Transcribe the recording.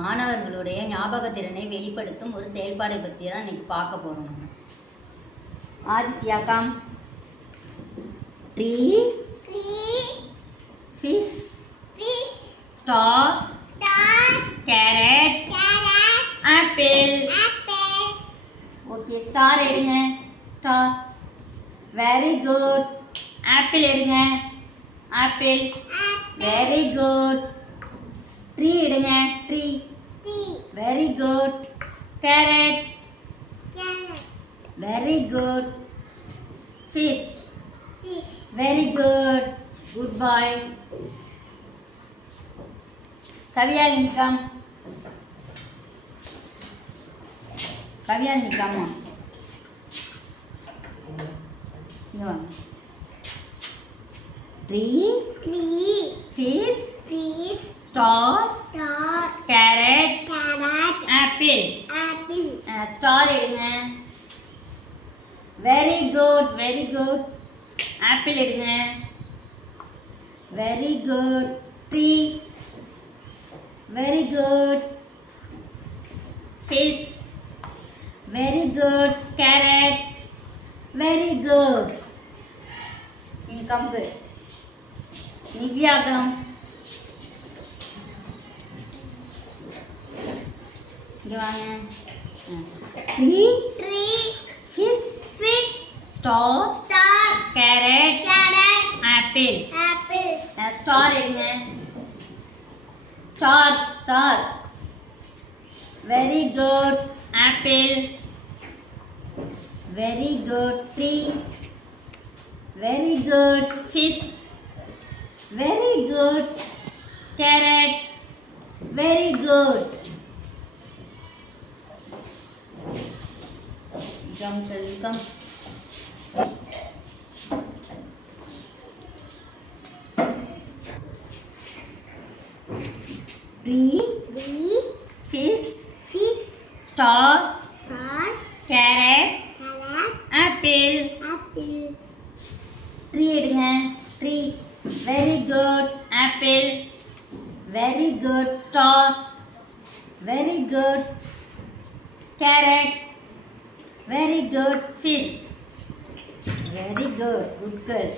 மாணவர்களுடைய ஞாபகத்திறனை வெளிப்படுத்தும் ஒரு செயல்பாடை பற்றி தான் இன்னைக்கு பார்க்க போகிறோம் நம்ம. Aditya come. Tree, fish, star, carrot, apple. Okay, star எடுங்க. ஸ்டார். Very good. ஆப்பிள் எடுங்க. ஆப்பிள். Very good. ட்ரீ எடுங்க. Tree. Very good. Carrot. Very good. Fish. Very good. Good boy. Kaviyalini come. Kaviyalini come. இங்க வாங்க. Tree, fish, star, carrot, apple. Star எடுங்க. Very good. Very good. Apple எடுங்க. Very good. Tree. Very good. Fish. Very good. Carrot. Very good. இங்க come. நிவ்யாகம். இங்க வாங்க. Tree, fish, star, carrot, apple. Star எடுங்க. Star. Very good. Apple. Very good. Tree. Very good. Fish. Very good. Carrot. Very good. Come. Tree, fish, star, carrot, apple. Tree எடுங்க. Tree. Very good. Apple. Very good. Star. Very good. Carrot. Very good. Fish. Very good. Good girl.